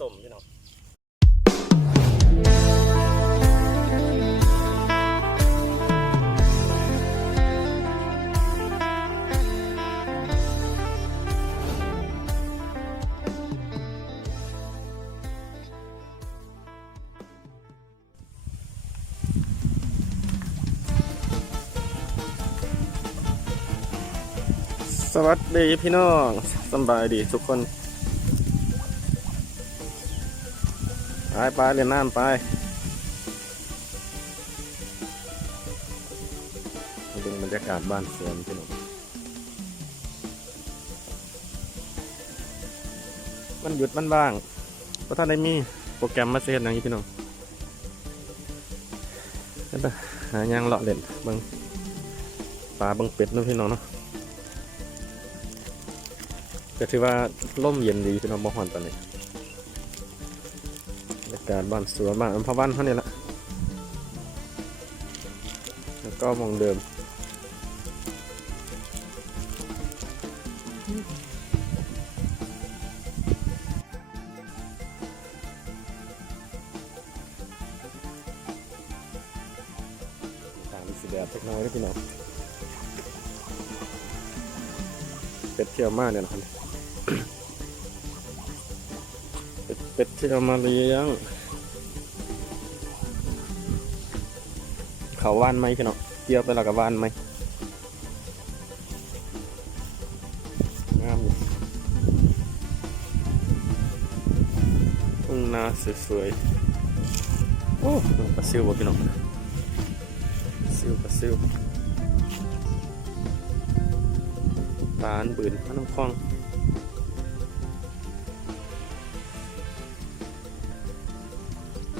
สมพี่น้องสวัสดีพี่น้องสบายดีทุกคน ไปไปเรียนน้ำไปดูบรรยากาศบ้านสวนพี่น้องมันหยุดมันบ้างเพราะท่านได้มีโปรแกรมมาเซ็นอย่างนี้พี่น้องก็ไปหายางเลาะเล่นบิงปลาบิงเป็ดนะพี่น้องเนาะก็ถือว่าร่มเย็นดีพี่น้องบ่ฮ้อนตอนนี้ กาศบ้านสวนบ้านอัมพวันเท่านี้ละแล้วก็มองเดิมทางสีแดดเล็กน้อยนะพี่น้องเป็ดเที่ยวมากเนี่ยนะครับเป็ดเที่เอามาเลี้ยง เขาว่านไหมพี่น้องเกี่ยวไปแล้วกับว่านไหมงามอยู่ทุ่งนาสวยๆโอ้ปลาซิวบ่พี่น้องซิวปลาซิวปลาอันบืนพระน้ำคลอง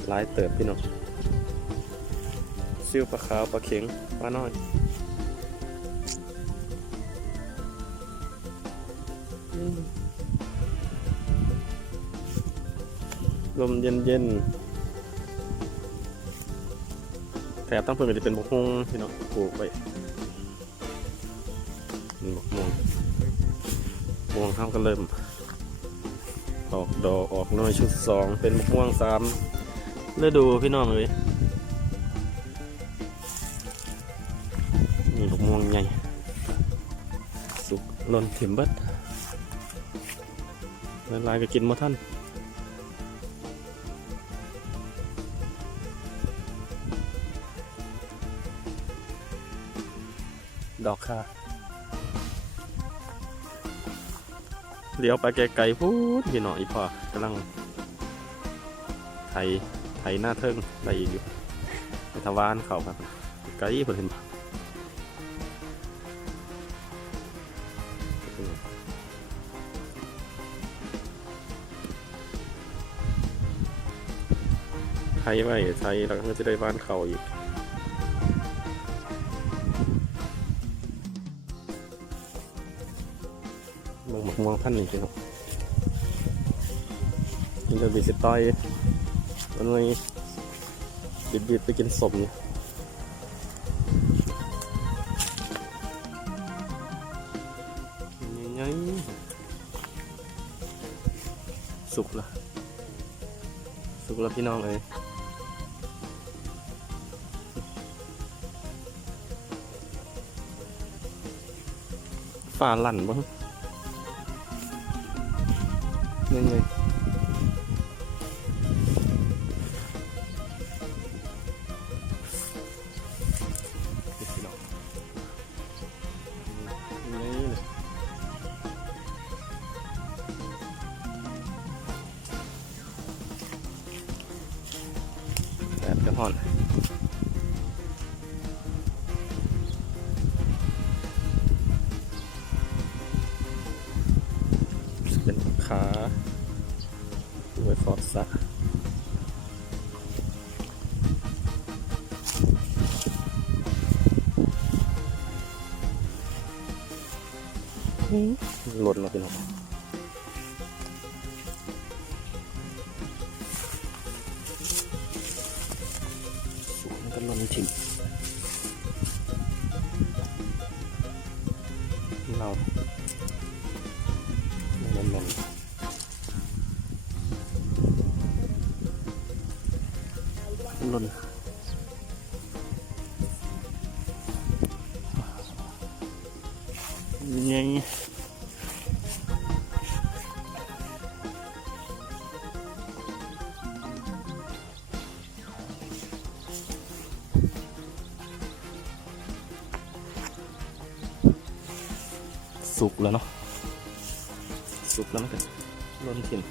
หลายเติบพี่น้อง ซิวปลาขาวปลาเข็งปลาน้อยลมเย็นเย็นแถบตั้งเพื่อนจะเป็นบกฮวงพี่น้องปลูกไว้นี่บกม่วงม่วงข้ามก็เริ่ม ออกดอกออกหน้อยชุดสองเป็นมะม่วงสามฤดูพี่น้องเลย สุกหล่นถิ่มเบิดละลายก็กินมาท่านดอกค่ะเลี้ยวไปไกลๆพูดพี่หน่อยพอกำลังไถไถหน้าเทิงได้อีกอยู่ไปทวานเขาครับไกลเพิ่นเห็น ปะไถไว้ไถแล้วก็จะได้บ้านเขาอีกมองหมกม่วงท่านนี่พี่น้องนี่จะบีสิต้อยมันเลยบิดๆไปกินสมเนี่ยยังสุกละสุกละพี่น้องเอ้ย ฝ่าลั่นบ้างยังไงพี่น้องแบบกระห่อน ด้วยฟอร์ซ่าหล่นแล้วพี่น้องสูงก็หล่นทิ้งเรา ไงสุกแล้วเนาะสุกแล้วมันก็ล้นถิ่น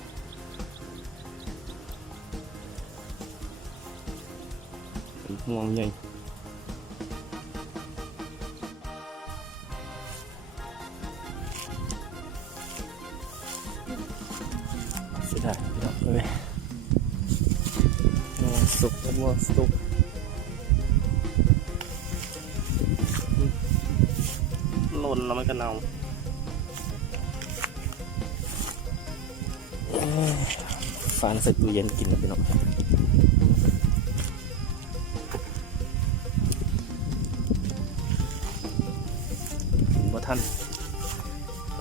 เป็นม่วงใหญ่ สียดายพี่น้องเลยม่วงสุกม่วงสุกหล่นแล้วมันก็เน่าฟานใส่ตู้เย็นกินแล้วพี่น้องกินบ่ทัน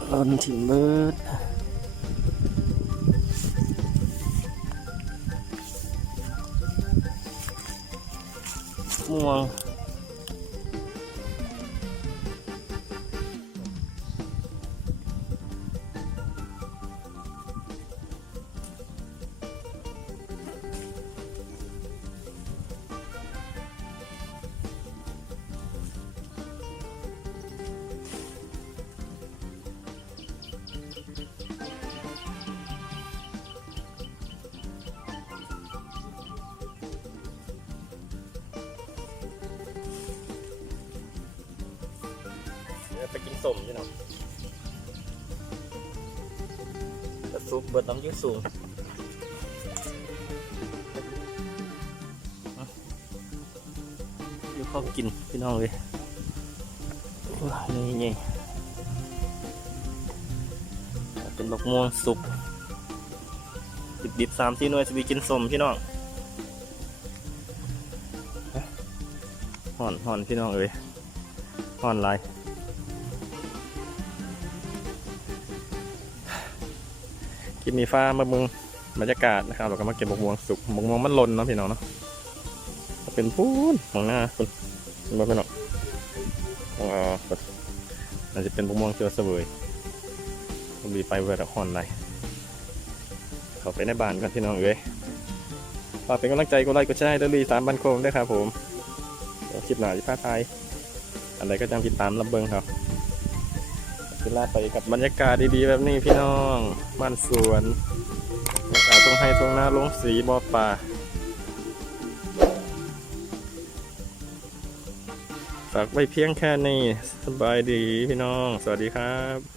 หล่นถิ่มเบิด ม่ว ไปกินสมใช่ไหมแต่ซุปเบิดน้ำยืดสูงอยู่เข้าไปกินพี่น้องเลยว้าวนี่ไงเป็นบักม่วงสุกดิบดิบๆสามที่หน่วยจะไปกินสมพี่น้องห่อนห่อนพี่น้องเลยห่อนหลาย กินมีฟ้ามามุงบรรยากาศนะครับแล้วก็มาเก็บบกม่วงสุกบกม่วงมันหลนเนาะพี่น้องเนาะเป็นพูนมองหน้าคุณมาพี่น้องอ๋อน่าจะเป็นบกม่วงเจอเสวยผมบีไปเวอร์ฮอนไรเขาไปในบ้านกันพี่น้องเอ้ยฝากเป็นกำลังใจกดไลค์กดแชร์ให้ดลีสามบันโคมด้วยครับผมเดี๋ยวคลิปหน้าจะพาไปอะไรก็จังติดตามรับเบิงครับ เวลาไปกับบรรยากาศดีๆแบบนี้พี่น้องบ้านสวนบรรยากาศตรงให้ตรงหน้าลงสีบ่อป่าฝากไว้เพียงแค่นี้สบายดีพี่น้อง สวัสดีครับ